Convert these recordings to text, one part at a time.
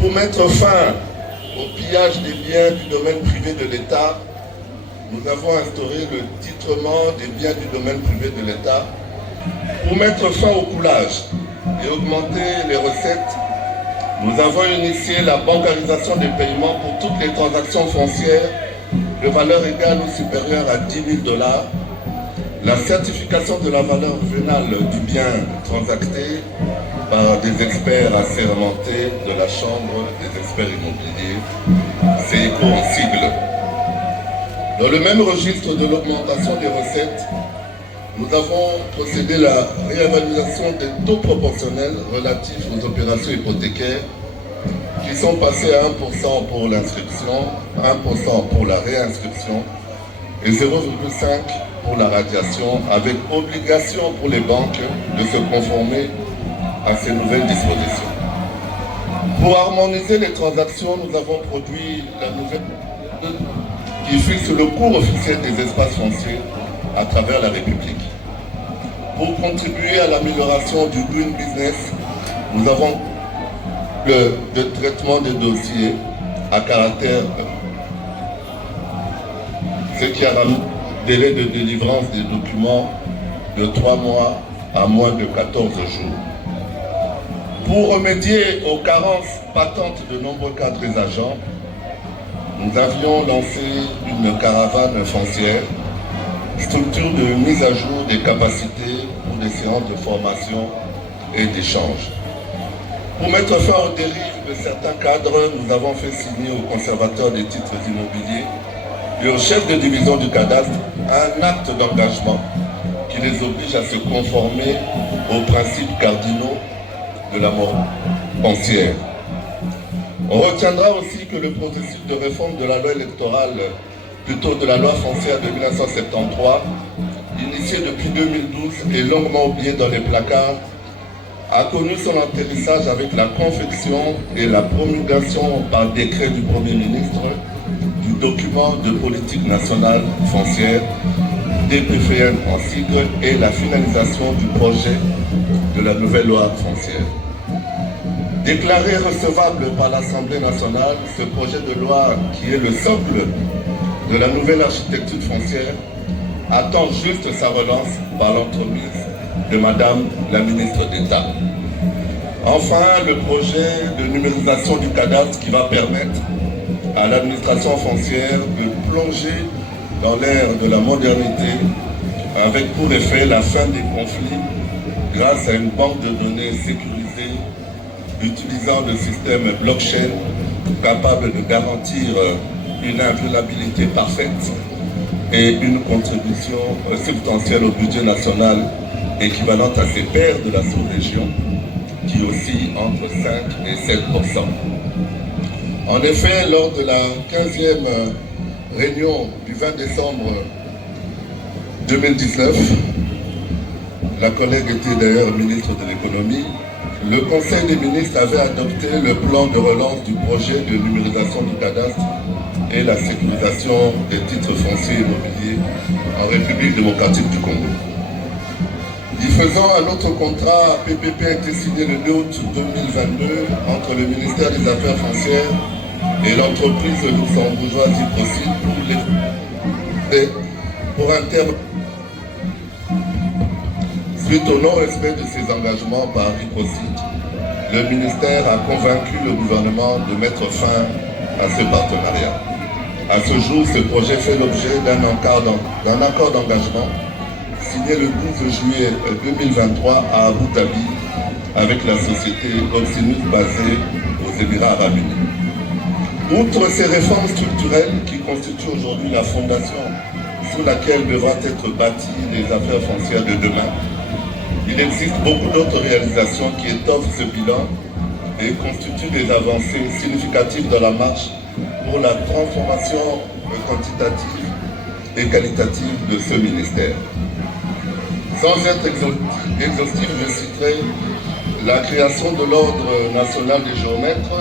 Pour mettre fin au pillage des biens du domaine privé de l'État, nous avons instauré le titrement des biens du domaine privé de l'État. Pour mettre fin au coulage et augmenter les recettes, nous avons initié la bancarisation des paiements pour toutes les transactions foncières de valeur égale ou supérieure à 10 000 $, la certification de la valeur vénale du bien transacté par des experts assermentés de la Chambre des experts immobiliers, CEICO en sigle. Dans le même registre de l'augmentation des recettes, nous avons procédé à la réévaluation des taux proportionnels relatifs aux opérations hypothécaires qui sont passés à 1% pour l'inscription, 1% pour la réinscription et 0,5% pour la radiation, avec obligation pour les banques de se conformer à ces nouvelles dispositions. Pour harmoniser les transactions, nous avons produit la nouvelle qui fixe le cours officiel des espaces fonciers à travers la République. Pour contribuer à l'amélioration du Green Business, nous avons le traitement des dossiers à caractère, ce qui a ramené le délai de délivrance des documents de 3 mois à moins de 14 jours. Pour remédier aux carences patentes de nombreux cadres et agents, nous avions lancé une caravane foncière, structure de mise à jour des capacités pour des séances de formation et d'échange. Pour mettre fin aux dérives de certains cadres, nous avons fait signer aux conservateurs des titres immobiliers et aux chefs de division du cadastre un acte d'engagement qui les oblige à se conformer aux principes cardinaux de la morale foncière. On retiendra aussi que le processus de réforme de la loi électorale, plutôt de la loi foncière de 1973, initié depuis 2012 et longuement oublié dans les placards, a connu son atterrissage avec la confection et la promulgation par décret du Premier ministre du document de politique nationale foncière, DPFN en sigle, et la finalisation du projet de la nouvelle loi foncière. Déclaré recevable par l'Assemblée nationale, ce projet de loi, qui est le socle de la nouvelle architecture foncière, attend juste sa relance par l'entremise de Madame la ministre d'État. Enfin, le projet de numérisation du cadastre qui va permettre à l'administration foncière de plonger dans l'ère de la modernité avec pour effet la fin des conflits grâce à une banque de données sécurisée utilisant le système blockchain capable de garantir une inviolabilité parfaite et une contribution substantielle au budget national équivalente à ses pairs de la sous-région qui oscille entre 5 et 7%. En effet, lors de la 15e réunion du 20 décembre 2019, la collègue était d'ailleurs ministre de l'économie, le Conseil des ministres avait adopté le plan de relance du projet de numérisation du cadastre et la sécurisation des titres fonciers immobiliers en République démocratique du Congo. Y faisant un autre contrat, PPP a été signé le 2 août 2022 entre le ministère des Affaires foncières et l'entreprise luxembourgeoise Hyprocite pour un terme. Suite au non-respect de ses engagements par Hyprocite, le ministère a convaincu le gouvernement de mettre fin à ce partenariat. À ce jour, ce projet fait l'objet d'un accord d'engagement signé le 12 juillet 2023 à Abu Dhabi avec la société Oxinus basée aux Émirats arabes unis. Outre ces réformes structurelles qui constituent aujourd'hui la fondation sous laquelle devront être bâties les affaires foncières de demain, il existe beaucoup d'autres réalisations qui étoffent ce bilan et constituent des avancées significatives dans la marche pour la transformation quantitative et qualitative de ce ministère. Sans être exhaustif, je citerai la création de l'Ordre national des géomètres,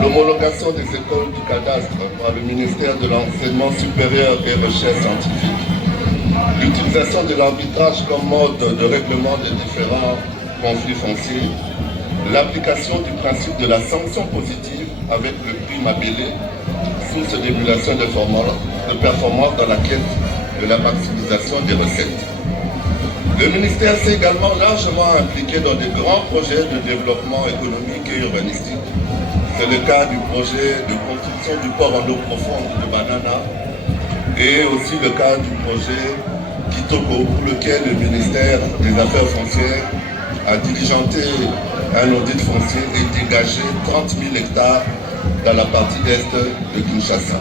l'homologation des écoles du cadastre par le ministère de l'Enseignement supérieur et Recherche scientifique, l'utilisation de l'arbitrage comme mode de règlement des différents conflits fonciers, l'application du principe de la sanction positive avec le prix Mabélé, source d'émulation de performance dans la quête de la maximisation des recettes. Le ministère s'est également largement impliqué dans de grands projets de développement économique et urbanistique. C'est le cas du projet de construction du port en eau profonde de Banana et aussi le cas du projet Kitoko, pour lequel le ministère des Affaires foncières a diligenté un audit foncier et dégagé 30 000 hectares dans la partie est de Kinshasa.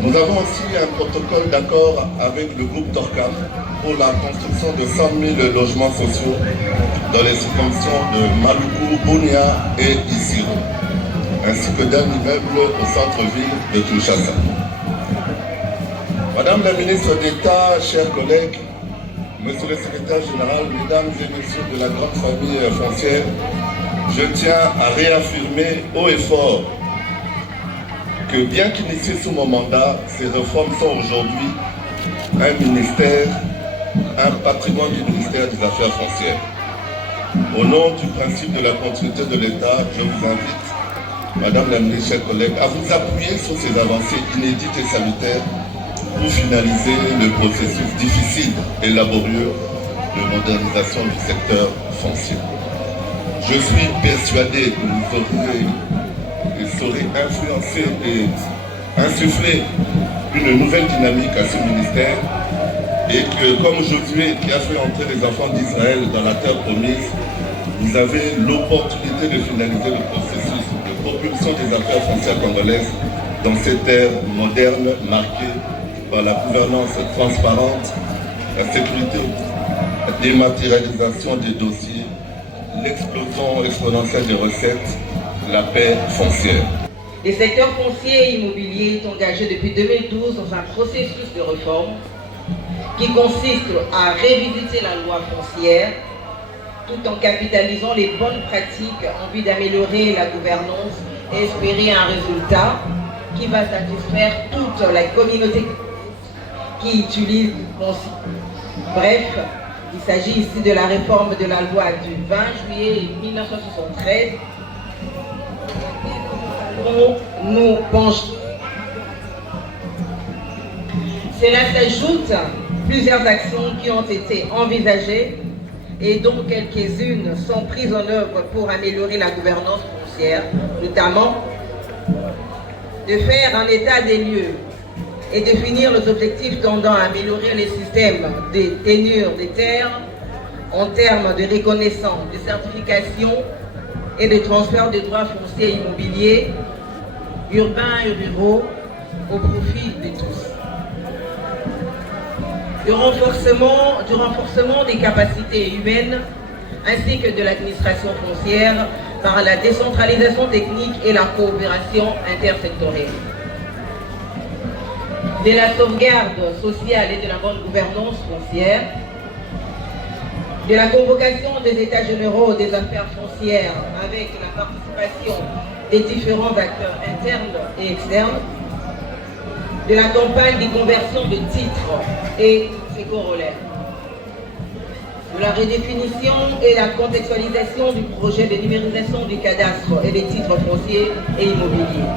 Nous avons aussi un protocole d'accord avec le groupe Torcam pour la construction de 100 000 logements sociaux dans les circonscriptions de Maluku, Bunia et Isiro, ainsi que d'un immeuble au centre-ville de Kinshasa. Madame la ministre d'État, chers collègues, Monsieur le secrétaire général, mesdames et messieurs de la grande famille foncière, je tiens à réaffirmer haut et fort que bien qu'initiées sous mon mandat, ces réformes sont aujourd'hui un patrimoine du ministère des Affaires foncières. Au nom du principe de la continuité de l'État, je vous invite, Madame la ministre, chers collègues, à vous appuyer sur ces avancées inédites et salutaires pour finaliser le processus difficile et laborieux de modernisation du secteur foncier. Je suis persuadé que vous saurez influencer et insuffler une nouvelle dynamique à ce ministère et que, comme Josué qui a fait entrer les enfants d'Israël dans la terre promise, vous avez l'opportunité de finaliser le processus de propulsion des affaires foncières congolaises dans cette ère moderne marquée par la gouvernance transparente, la sécurité, la dématérialisation des dossiers, l'explosion exponentielle des recettes, la paix foncière. Les secteurs fonciers et immobiliers est engagé depuis 2012 dans un processus de réforme qui consiste à révisiter la loi foncière tout en capitalisant les bonnes pratiques en vue d'améliorer la gouvernance et espérer un résultat qui va satisfaire toute la communauté qui utilise foncier. Bref, il s'agit ici de la réforme de la loi du 20 juillet 1973 où nous penchons. Cela s'ajoute plusieurs actions qui ont été envisagées et dont quelques-unes sont prises en œuvre pour améliorer la gouvernance foncière, notamment de faire un état des lieux et définir les objectifs tendant à améliorer les systèmes de tenure des terres en termes de reconnaissance, de certification et de transfert des droits fonciers et immobiliers, urbains et ruraux, au profit de tous. Du renforcement des capacités humaines ainsi que de l'administration foncière par la décentralisation technique et la coopération intersectorielle. De la sauvegarde sociale et de la bonne gouvernance foncière, de la convocation des États généraux des affaires foncières avec la participation des différents acteurs internes et externes, de la campagne de conversion de titres et ses corollaires, de la redéfinition et la contextualisation du projet de numérisation du cadastre et des titres fonciers et immobiliers,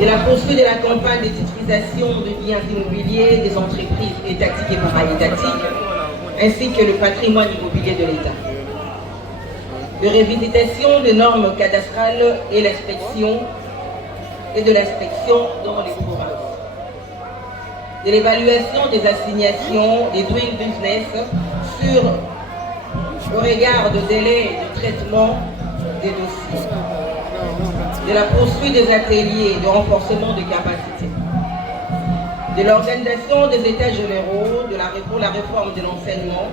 de la poursuite de la campagne de titrisation de biens immobiliers des entreprises étatiques et para-étatiques, ainsi que le patrimoine immobilier de l'État, de révisitation des normes cadastrales et de l'inspection dans les provinces, de l'évaluation des assignations des doing business au regard de délais de traitement des dossiers, de la poursuite des ateliers de renforcement de capacités, de l'organisation des états généraux pour la réforme de l'enseignement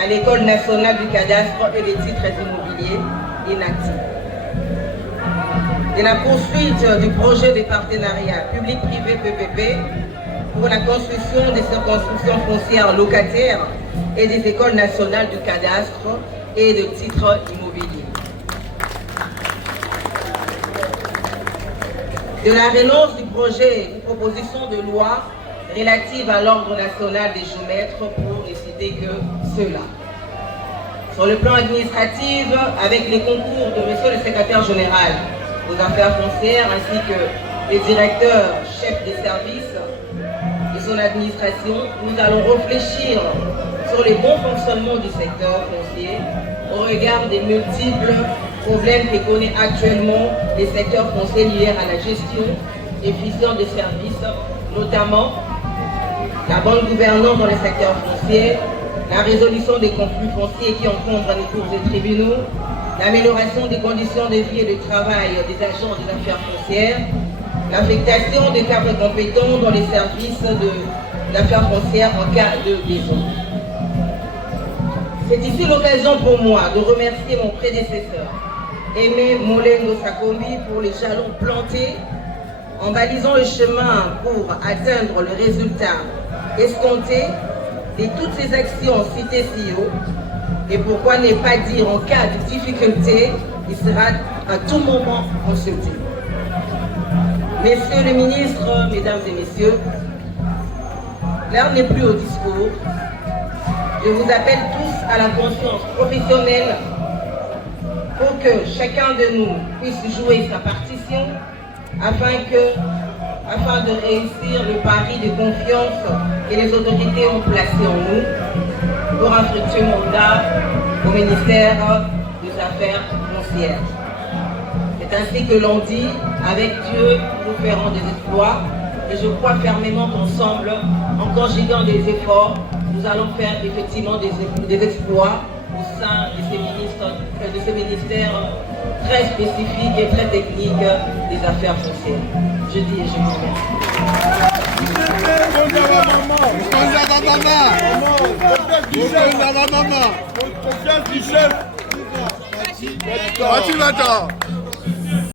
à l'École nationale du cadastre et des titres immobiliers inactifs, de la poursuite du projet de partenariat public-privé PPP pour la construction des circonscriptions foncières locataires et des écoles nationales du cadastre et de titres immobiliers. De la relance du projet ou proposition de loi relative à l'ordre national des géomètres, pour ne citer que cela. Sur le plan administratif, avec les concours de monsieur le secrétaire général aux affaires foncières ainsi que les directeurs chefs des services de son administration, nous allons réfléchir sur les bons fonctionnements du secteur foncier au regard des multiples problèmes que connaît actuellement les secteurs fonciers liés à la gestion efficiente des services, notamment la bonne gouvernance dans les secteurs fonciers, la résolution des conflits fonciers qui encombrent les cours des tribunaux, l'amélioration des conditions de vie et de travail des agents des affaires foncières, l'affectation des cadres compétents dans les services d'affaires foncières en cas de besoin. C'est ici l'occasion pour moi de remercier mon prédécesseur, Aimé Molengo Sakombi, pour les jalons plantés en balisant le chemin pour atteindre le résultat escompté de toutes ces actions citées si haut. Et pourquoi ne pas dire en cas de difficulté, il sera à tout moment consulté. Messieurs les ministres, mesdames et messieurs, l'heure n'est plus au discours. Je vous appelle tous à la conscience professionnelle pour que chacun de nous puisse jouer sa partition afin de réussir le pari de confiance que les autorités ont placé en nous pour un fructueux mandat au ministère des Affaires foncières. C'est ainsi que l'on dit, avec Dieu, nous ferons des exploits, et je crois fermement qu'ensemble, en conjuguant des efforts, nous allons faire effectivement des exploits au sein de ces ministères très spécifiques et très techniques des affaires foncières. Je dis et je vous remercie.